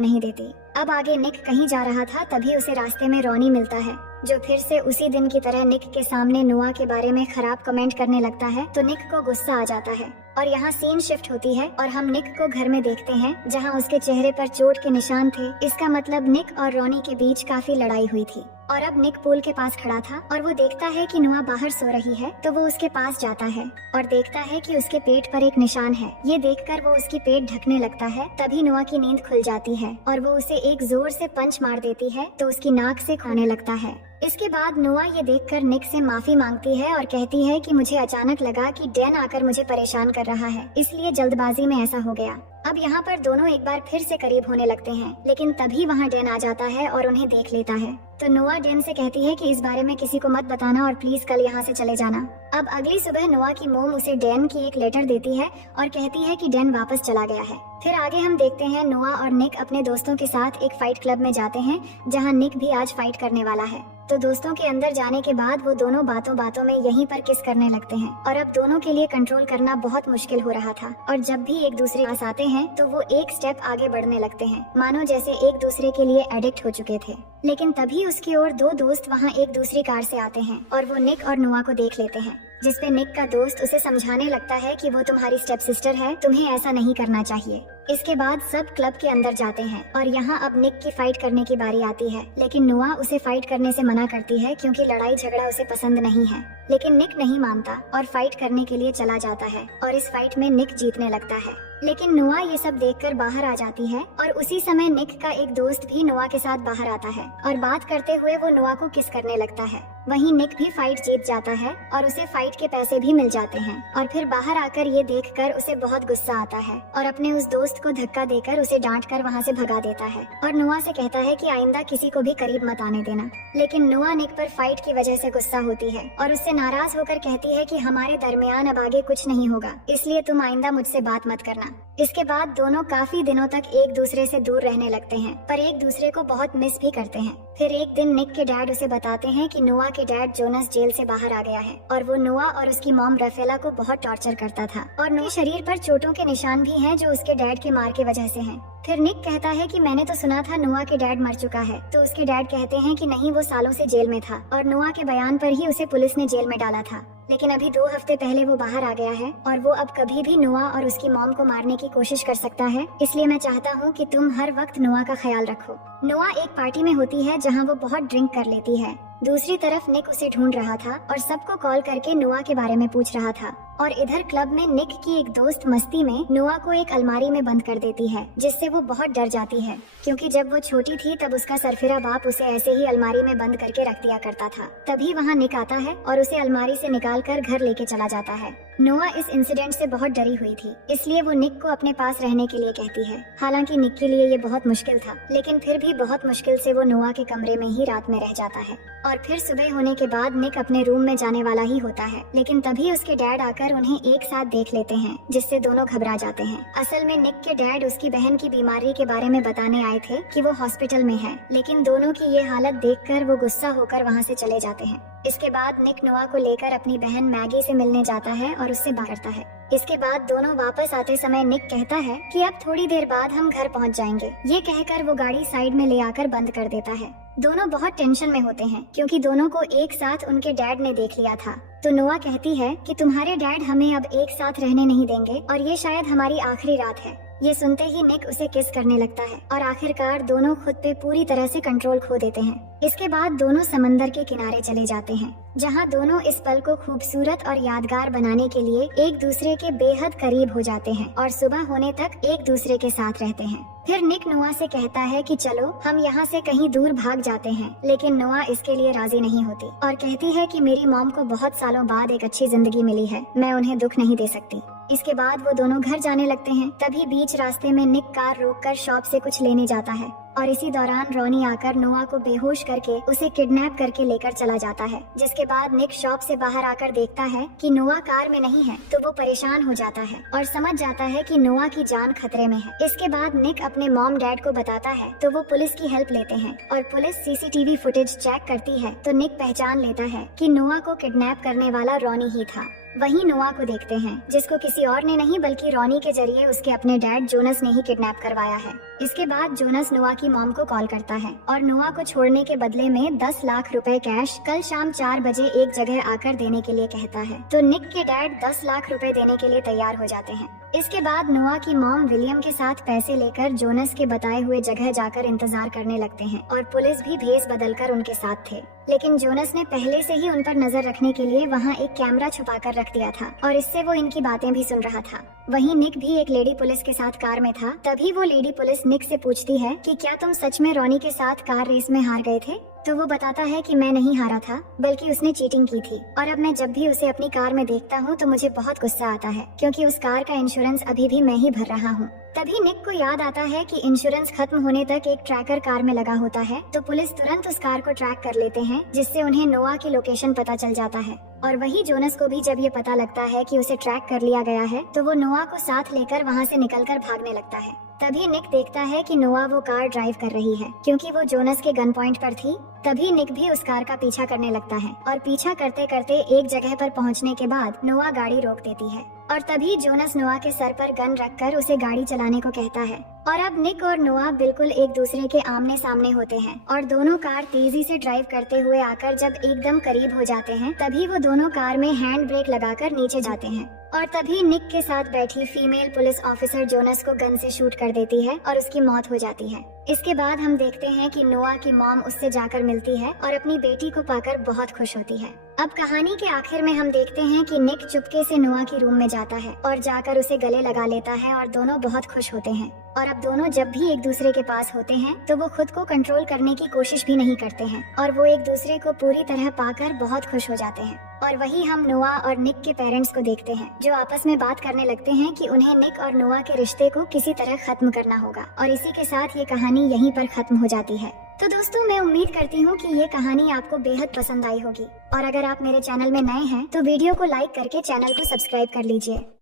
नहीं देती। अब आगे निक कहीं जा रहा था, तभी उसे रास्ते में रॉनी मिलता है, जो फिर से उसी दिन की तरह निक के सामने नोआ के बारे में खराब कमेंट करने लगता है। तो निक को गुस्सा आ जाता है और यहाँ सीन शिफ्ट होती है और हम निक को घर में देखते हैं, जहाँ उसके चेहरे पर चोट के निशान थे। इसका मतलब निक और रॉनी के बीच काफी लड़ाई हुई थी और अब निक पूल के पास खड़ा था और वो देखता है कि नोआ बाहर सो रही है। तो वो उसके पास जाता है और देखता है कि उसके पेट पर एक निशान है। ये देखकर वो उसकी पेट ढकने लगता है। तभी नोआ की नींद खुल जाती है और वो उसे एक जोर से पंच मार देती है, तो उसकी नाक से खून लगता है। इसके बाद नोआ ये देखकर निक से माफी मांगती है और कहती है कि मुझे अचानक लगा कि डैन आकर मुझे परेशान कर रहा है, इसलिए जल्दबाजी में ऐसा हो गया। अब यहाँ पर दोनों एक बार फिर से करीब होने लगते हैं, लेकिन तभी वहाँ डैन आ जाता है और उन्हें देख लेता है। तो नोआ डैन से कहती है कि इस बारे में किसी को मत बताना और प्लीज कल यहाँ से चले जाना। अब अगली सुबह नोआ की मोम उसे डैन की एक लेटर देती है और कहती है कि डैन वापस चला गया है। फिर आगे हम देखते हैं नोआ और निक अपने दोस्तों के साथ एक फाइट क्लब में जाते हैं, जहाँ निक भी आज फाइट करने वाला है। तो दोस्तों के अंदर जाने के बाद वो दोनों बातों बातों में यहीं पर किस करने लगते हैं और अब दोनों के लिए कंट्रोल करना बहुत मुश्किल हो रहा था। और जब भी एक दूसरे के पास आते हैं तो वो एक स्टेप आगे बढ़ने लगते हैं, मानो जैसे एक दूसरे के लिए एडिक्ट हो चुके थे। लेकिन तभी उसकी ओर दो दोस्त वहाँ एक दूसरी कार से आते हैं और वो निक और नोआ को देख लेते हैं, जिसपे निक का दोस्त उसे समझाने लगता है कि वो तुम्हारी स्टेप सिस्टर है, तुम्हें ऐसा नहीं करना चाहिए। इसके बाद सब क्लब के अंदर जाते हैं और यहाँ अब निक की फाइट करने की बारी आती है, लेकिन नोआ उसे फाइट करने से मना करती है क्योंकि लड़ाई झगड़ा उसे पसंद नहीं है। लेकिन निक नहीं मानता और फाइट करने के लिए चला जाता है और इस फाइट में निक जीतने लगता है। लेकिन नोआ ये सब देखकर बाहर आ जाती है और उसी समय निक का एक दोस्त भी नोआ के साथ बाहर आता है और बात करते हुए वो नोआ को किस करने लगता है। वहीं निक भी फाइट जीत जाता है और उसे फाइट के पैसे भी मिल जाते हैं। और फिर बाहर आकर ये देखकर उसे बहुत गुस्सा आता है और अपने उस दोस्त को धक्का देकर उसे डांट कर वहाँ से भगा देता है और नोआ से कहता है कि आइंदा किसी को भी करीब मत आने देना। लेकिन नोआ निक पर फाइट की वजह से गुस्सा होती है और उससे नाराज होकर कहती है कि हमारे दरमियान अब आगे कुछ नहीं होगा, इसलिए तुम आइंदा मुझसे बात मत करना। इसके बाद दोनों काफी दिनों तक एक दूसरे से दूर रहने लगते हैं, पर एक दूसरे को बहुत मिस भी करते हैं। फिर एक दिन निक के डैड उसे बताते हैं कि नोआ के डैड जोनस जेल से बाहर आ गया है और वो नोआ और उसकी मॉम रफेला को बहुत टॉर्चर करता था और नोआ के शरीर पर चोटों के निशान भी हैं जो उसके डैड के मार की वजह से हैं। फिर निक कहता है कि मैंने तो सुना था नोआ के डैड मर चुका है। तो उसके डैड कहते हैं कि नहीं, वो सालों से जेल में था और नोआ के बयान पर ही उसे पुलिस ने जेल में डाला था। लेकिन अभी 2 हफ्ते पहले वो बाहर आ गया है और वो अब कभी भी नोआ और उसकी मॉम को मारने की कोशिश कर सकता है, इसलिए मैं चाहता हूँ कि तुम हर वक्त नोआ का ख्याल रखो। नोआ एक पार्टी में होती है जहाँ वो बहुत ड्रिंक कर लेती है। दूसरी तरफ निक उसे ढूंढ रहा था और सबको कॉल करके नोआ के बारे में पूछ रहा था। और इधर क्लब में निक की एक दोस्त मस्ती में नोआ को एक अलमारी में बंद कर देती है, जिससे वो बहुत डर जाती है क्योंकि जब वो छोटी थी तब उसका सरफिरा बाप उसे ऐसे ही अलमारी में बंद करके रख दिया करता था। तभी वहाँ निक आता है और उसे अलमारी से निकाल कर घर लेके चला जाता है। नोआ इस इंसिडेंट से बहुत डरी हुई थी, इसलिए वो निक को अपने पास रहने के लिए कहती है। हालांकि निक के लिए ये बहुत मुश्किल था, लेकिन फिर भी बहुत मुश्किल से वो नोआ के कमरे में ही रात में रह जाता है। और फिर सुबह होने के बाद निक अपने रूम में जाने वाला ही होता है, लेकिन तभी उसके डैड आकर उन्हें एक साथ देख लेते हैं, जिससे दोनों घबरा जाते हैं। असल में निक के डैड उसकी बहन की बीमारी के बारे में बताने आए थे कि वो हॉस्पिटल में है, लेकिन दोनों की ये हालत देखकर वो गुस्सा होकर वहाँ से चले जाते हैं। इसके बाद निक नोआ को लेकर अपनी बहन मैगी से मिलने जाता है और उससे बात करता है। इसके बाद दोनों वापस आते समय निक कहता है कि अब थोड़ी देर बाद हम घर पहुंच जाएंगे। ये कहकर वो गाड़ी साइड में ले आकर बंद कर देता है। दोनों बहुत टेंशन में होते हैं क्योंकि दोनों को एक साथ उनके डैड ने देख लिया था। तो नोआ कहती है कि तुम्हारे डैड हमें अब एक साथ रहने नहीं देंगे और ये शायद हमारी आखिरी रात है। ये सुनते ही निक उसे किस करने लगता है और आखिरकार दोनों खुद पे पूरी तरह से कंट्रोल खो देते हैं। इसके बाद दोनों समंदर के किनारे चले जाते हैं, जहां दोनों इस पल को खूबसूरत और यादगार बनाने के लिए एक दूसरे के बेहद करीब हो जाते हैं और सुबह होने तक एक दूसरे के साथ रहते हैं। फिर निक नोआ से कहता है कि चलो हम यहाँ से कहीं दूर भाग जाते हैं, लेकिन नोआ इसके लिए राजी नहीं होती और कहती है कि मेरी मॉम को बहुत सालों बाद एक अच्छी जिंदगी मिली है, मैं उन्हें दुख नहीं दे सकती। इसके बाद वो दोनों घर जाने लगते हैं। तभी बीच रास्ते में निक कार रोककर शॉप से कुछ लेने जाता है और इसी दौरान रॉनी आकर नोआ को बेहोश करके उसे किडनैप करके लेकर चला जाता है। जिसके बाद निक शॉप से बाहर आकर देखता है कि नोआ कार में नहीं है, तो वो परेशान हो जाता है और समझ जाता है कि नोआ की जान खतरे में है। इसके बाद निक अपने मॉम डैड को बताता है, तो वो पुलिस की हेल्प लेते हैं और पुलिस सीसीटीवी फुटेज चेक करती है, तो निक पहचान लेता है कि नोआ को किडनैप करने वाला रॉनी ही था। वहीं नोआ को देखते हैं, जिसको किसी और ने नहीं बल्कि रॉनी के जरिए उसके अपने डैड जोनस ने ही किडनैप करवाया है। इसके बाद जोनस नोआ की मॉम को कॉल करता है और नोआ को छोड़ने के बदले में 10 लाख रुपए कैश कल शाम 4 बजे एक जगह आकर देने के लिए कहता है। तो निक के डैड 10 लाख रुपए देने के लिए तैयार हो जाते हैं। इसके बाद नोआ की मॉम विलियम के साथ पैसे लेकर जोनस के बताए हुए जगह जाकर इंतजार करने लगते हैं और पुलिस भी भेस बदलकर उनके साथ थे। लेकिन जोनस ने पहले से ही उन पर नजर रखने के लिए वहाँ एक कैमरा छुपाकर रख दिया था और इससे वो इनकी बातें भी सुन रहा था। वहीं निक भी एक लेडी पुलिस के साथ कार में था। तभी वो लेडी पुलिस निक से पूछती है कि क्या तुम सच में रॉनी के साथ कार रेस में हार गए थे? तो वो बताता है कि मैं नहीं हारा था, बल्कि उसने चीटिंग की थी और अब मैं जब भी उसे अपनी कार में देखता हूँ तो मुझे बहुत गुस्सा आता है, क्योंकि उस कार का इंश्योरेंस अभी भी मैं ही भर रहा हूँ। तभी निक को याद आता है कि इंश्योरेंस खत्म होने तक एक ट्रैकर कार में लगा होता है, तो पुलिस तुरंत उस कार को ट्रैक कर लेते हैं, जिससे उन्हें नोआ की लोकेशन पता चल जाता है। और वही जोनस को भी जब ये पता लगता है कि उसे ट्रैक कर लिया गया है, तो वो नोआ को साथ लेकर वहाँ से निकलकर भागने लगता है। तभी निक देखता है कि नोआ वो कार ड्राइव कर रही है, क्योंकि वो जोनस के गन पॉइंट पर थी। तभी निक भी उस कार का पीछा करने लगता है और पीछा करते करते एक जगह पर पहुंचने के बाद नोआ गाड़ी रोक देती है और तभी जोनस नोआ के सर पर गन रखकर उसे गाड़ी चलाने को कहता है। और अब निक और नोआ बिल्कुल एक दूसरे के आमने सामने होते हैं और दोनों कार तेजी से ड्राइव करते हुए आकर जब एकदम करीब हो जाते हैं, तभी वो दोनों कार में हैंड ब्रेक लगाकर नीचे जाते हैं और तभी निक के साथ बैठी फीमेल पुलिस ऑफिसर जोनस को गन से शूट कर देती है और उसकी मौत हो जाती है। इसके बाद हम देखते हैं कि नोआ की मॉम उससे जाकर मिलती है और अपनी बेटी को पाकर बहुत खुश होती है। अब कहानी के आखिर में हम देखते हैं कि निक चुपके से नोआ की रूम में जाता है और जाकर उसे गले लगा लेता है और दोनों बहुत खुश होते हैं। और अब दोनों जब भी एक दूसरे के पास होते हैं तो वो खुद को कंट्रोल करने की कोशिश भी नहीं करते हैं और वो एक दूसरे को पूरी तरह पाकर बहुत खुश हो जाते हैं। और वही हम नोआ और निक के पेरेंट्स को देखते हैं, जो आपस में बात करने लगते हैं कि उन्हें निक और नोआ के रिश्ते को किसी तरह खत्म करना होगा। और इसी के साथ ये कहानी यहीं पर खत्म हो जाती है। तो दोस्तों, मैं उम्मीद करती हूँ कि ये कहानी आपको बेहद पसंद आई होगी और अगर आप मेरे चैनल में नए हैं तो वीडियो को लाइक करके चैनल को सब्सक्राइब कर लीजिए।